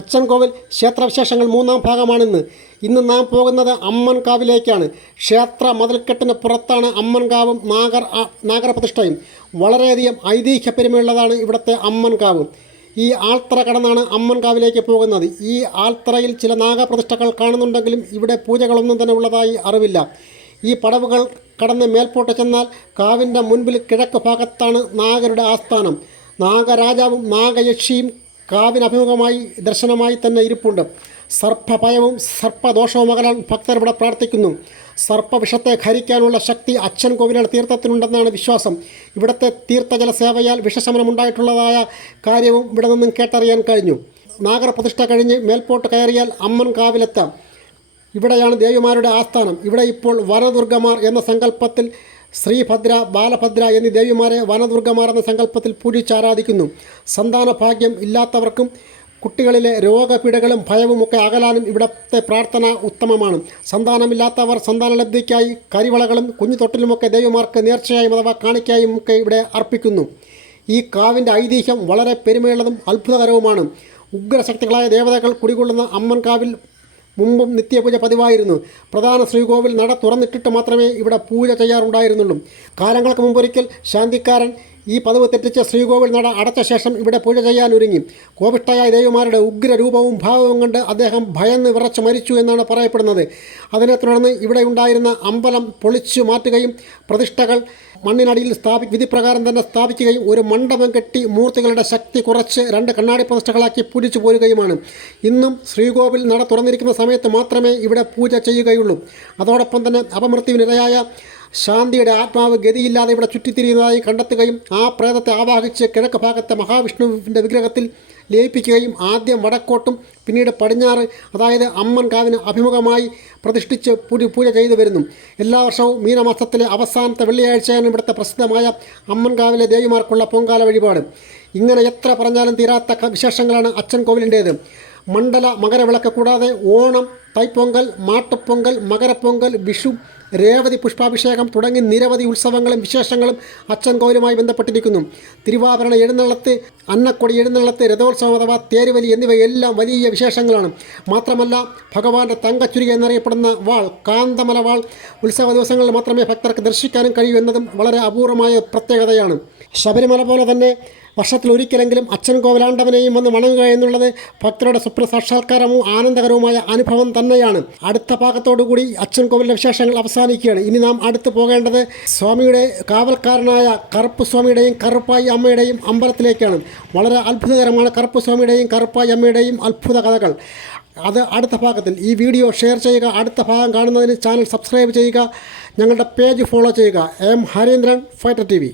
അച്ചൻകോവിൽ ക്ഷേത്രവിശേഷങ്ങൾ മൂന്നാം ഭാഗമാണിന്ന്. ഇന്ന് നാം പോകുന്നത് അമ്മൻകാവിലേക്കാണ്. ക്ഷേത്ര മതിൽക്കെട്ടിന് പുറത്താണ് അമ്മൻകാവും നാഗരപ്രതിഷ്ഠയും. വളരെയധികം ഐതിഹ്യ പെരുമയുള്ളതാണ് ഇവിടുത്തെ അമ്മൻകാവ്. ഈ ആൽത്തറ കടന്നാണ് അമ്മൻകാവിലേക്ക് പോകുന്നത്. ഈ ആൽത്തറയിൽ ചില നാഗപ്രതിഷ്ഠകൾ കാണുന്നുണ്ടെങ്കിലും ഇവിടെ പൂജകളൊന്നും തന്നെ ഉള്ളതായി അറിവില്ല. ഈ പടവുകൾ കടന്ന് മേൽപോട്ട് ചെന്നാൽ കാവിൻ്റെ മുൻപിൽ കിഴക്ക് ഭാഗത്താണ് നാഗരുടെ ആസ്ഥാനം. നാഗരാജാവും നാഗയക്ഷിയും കാവിനഭിമുഖമായി ദർശനമായി തന്നെ ഇരിപ്പുണ്ട്. സർപ്പഭയവും സർപ്പദോഷവും അകലാൻ ഭക്തർ ഇവിടെ പ്രാർത്ഥിക്കുന്നു. സർപ്പവിഷത്തെ ഹരിക്കാനുള്ള ശക്തി അച്ചൻകോവിലുടെ തീർത്ഥത്തിനുണ്ടെന്നാണ് വിശ്വാസം. ഇവിടുത്തെ തീർത്ഥജല സേവയാൽ വിഷശമനമുണ്ടായിട്ടുള്ളതായ കാര്യവും ഇവിടെ നിന്നും കേട്ടറിയാൻ കഴിഞ്ഞു. നാഗരപ്രതിഷ്ഠ കഴിഞ്ഞ് മേൽപോട്ട് കയറിയാൽ അമ്മൻകാവിലെത്താം. ഇവിടെയാണ് ദേവിമാരുടെ ആസ്ഥാനം. ഇവിടെ ഇപ്പോൾ വനദുർഗമാർ എന്ന സങ്കല്പത്തിൽ ശ്രീഭദ്ര, ബാലഭദ്ര എന്നീ ദേവിമാരെ വനദുർഗമാർ എന്ന സങ്കല്പത്തിൽ പൂജിച്ചാരാധിക്കുന്നു. സന്താന ഭാഗ്യം ഇല്ലാത്തവർക്കും കുട്ടികളിലെ രോഗപീഠകളും ഭയവും ഒക്കെ അകലാനും ഇവിടുത്തെ പ്രാർത്ഥന ഉത്തമമാണ്. സന്താനമില്ലാത്തവർ സന്താനലബ്ധിക്കായി കരിവളകളും കുഞ്ഞുതൊട്ടിലുമൊക്കെ ദേവിമാർക്ക് നേർച്ചയായും അഥവാ കാണിക്കായും ഒക്കെ ഇവിടെ അർപ്പിക്കുന്നു. ഈ കാവിൻ്റെ ഐതിഹ്യം വളരെ പെരുമയുള്ളതും അത്ഭുതകരവുമാണ്. ഉഗ്രശക്തികളായ ദേവതകൾ കുടികൊള്ളുന്ന അമ്മൻകാവിൽ മുമ്പും നിത്യപൂജ പതിവായിരുന്നു. പ്രധാന ശ്രീകോവിൽ നട തുറന്നിട്ടിട്ട് മാത്രമേ ഇവിടെ പൂജ ചെയ്യാറുണ്ടായിരുന്നുള്ളൂ. കാലങ്ങൾക്ക് മുമ്പൊരിക്കൽ ശാന്തിക്കാരൻ ഈ പതിവ് തെറ്റിച്ച് ശ്രീകോവിൽ നട അടച്ച ശേഷം ഇവിടെ പൂജ ചെയ്യാനൊരുങ്ങി. കോപിഷ്ഠയായ ദേവിമാരുടെ ഉഗ്രരൂപവും ഭാവവും കണ്ട് അദ്ദേഹം ഭയന്ന് വിറച്ച് മരിച്ചു എന്നാണ് പറയപ്പെടുന്നത്. അതിനെ തുടർന്ന് ഇവിടെ ഉണ്ടായിരുന്ന അമ്പലം പൊളിച്ചു മാറ്റുകയും പ്രതിഷ്ഠകൾ മണ്ണിനടിയിൽ വിധിപ്രകാരം തന്നെ സ്ഥാപിക്കുകയും ഒരു മണ്ഡപം കെട്ടി മൂർത്തികളുടെ ശക്തി കുറച്ച് 2 കണ്ണാടി പ്രതിഷ്ഠകളാക്കി പൂജിച്ചു പോരുകയുമാണ്. ഇന്നും ശ്രീകോവിൽ നട തുറന്നിരിക്കുന്ന സമയത്ത് മാത്രമേ ഇവിടെ പൂജ ചെയ്യുകയുള്ളൂ. അതോടൊപ്പം തന്നെ അപമൃത്യുവിനിരയായ ശാന്തിയുടെ ആത്മാവ് ഗതിയില്ലാതെ ഇവിടെ ചുറ്റിത്തിരിയുന്നതായി കണ്ടെത്തുകയും ആ പ്രേതത്തെ ആവാഹിച്ച് കിഴക്ക് ഭാഗത്തെ മഹാവിഷ്ണുവിൻ്റെ വിഗ്രഹത്തിൽ ലയിപ്പിക്കുകയും ആദ്യം വടക്കോട്ടും പിന്നീട് പടിഞ്ഞാറ്, അതായത് അമ്മൻകാവിന് അഭിമുഖമായി പ്രതിഷ്ഠിച്ച് പൂജ ചെയ്തു വരുന്നു. എല്ലാ വർഷവും മീനമാസത്തിലെ അവസാനത്തെ വെള്ളിയാഴ്ചയാണ് ഇവിടുത്തെ പ്രസിദ്ധമായ അമ്മൻകാവിലെ ദേവിമാർക്കുള്ള പൊങ്കാല വഴിപാട്. ഇങ്ങനെ എത്ര പറഞ്ഞാലും തീരാത്ത വിശേഷങ്ങളാണ് അച്ചൻകോവിലിൻ്റേത്. മണ്ഡല മകരവിളക്ക് കൂടാതെ ഓണം, തൈപ്പൊങ്കൽ, മാട്ടുപ്പൊങ്കൽ, മകരപ്പൊങ്കൽ, വിഷു, രേവതി പുഷ്പാഭിഷേകം തുടങ്ങി നിരവധി ഉത്സവങ്ങളും വിശേഷങ്ങളും അച്ചൻകോവിലുമായി ബന്ധപ്പെട്ടിരിക്കുന്നു. തിരുവാഭരണ എഴുന്നള്ളത്ത്, അന്നക്കൊടി എഴുന്നള്ളത്ത്, രഥോത്സവം അഥവാ തേരുവലി എന്നിവയെല്ലാം വലിയ വിശേഷങ്ങളാണ്. മാത്രമല്ല ഭഗവാന്റെ തങ്കച്ചുരി എന്നറിയപ്പെടുന്ന വാൾ, കാന്തമല വാൾ ഉത്സവ ദിവസങ്ങളിൽ മാത്രമേ ഭക്തർക്ക് ദർശിക്കാനും കഴിയൂ എന്നതും വളരെ അപൂർവമായ പ്രത്യേകതയാണ്. ശബരിമല പോലെ തന്നെ വർഷത്തിലൊരിക്കലെങ്കിലും അച്ചൻകോവിലാണ്ടവനെയും വന്ന് വണങ്ങുക എന്നുള്ളത് ഭക്തരുടെ സ്വപ്നസാക്ഷാത്കാരവും ആനന്ദകരവുമായ അനുഭവം തന്നെയാണ്. അടുത്ത ഭാഗത്തോടുകൂടി അച്ചൻകോവിലിൻ്റെ വിശേഷങ്ങൾ അവസാനിക്കുകയാണ്. ഇനി നാം അടുത്ത് പോകേണ്ടത് സ്വാമിയുടെ കാവൽക്കാരനായ കറുപ്പ് സ്വാമിയുടെയും കറുപ്പായി അമ്മയുടെയും അമ്പലത്തിലേക്കാണ്. വളരെ അത്ഭുതകരമാണ് കറുപ്പ് സ്വാമിയുടെയും കറുപ്പായി അമ്മയുടെയും അത്ഭുത കഥകൾ. അത് അടുത്ത ഭാഗത്തിൽ. ഈ വീഡിയോ ഷെയർ ചെയ്യുക. അടുത്ത ഭാഗം കാണുന്നതിന് ചാനൽ സബ്സ്ക്രൈബ് ചെയ്യുക. ഞങ്ങളുടെ പേജ് ഫോളോ ചെയ്യുക. M Harindran, fighter TV.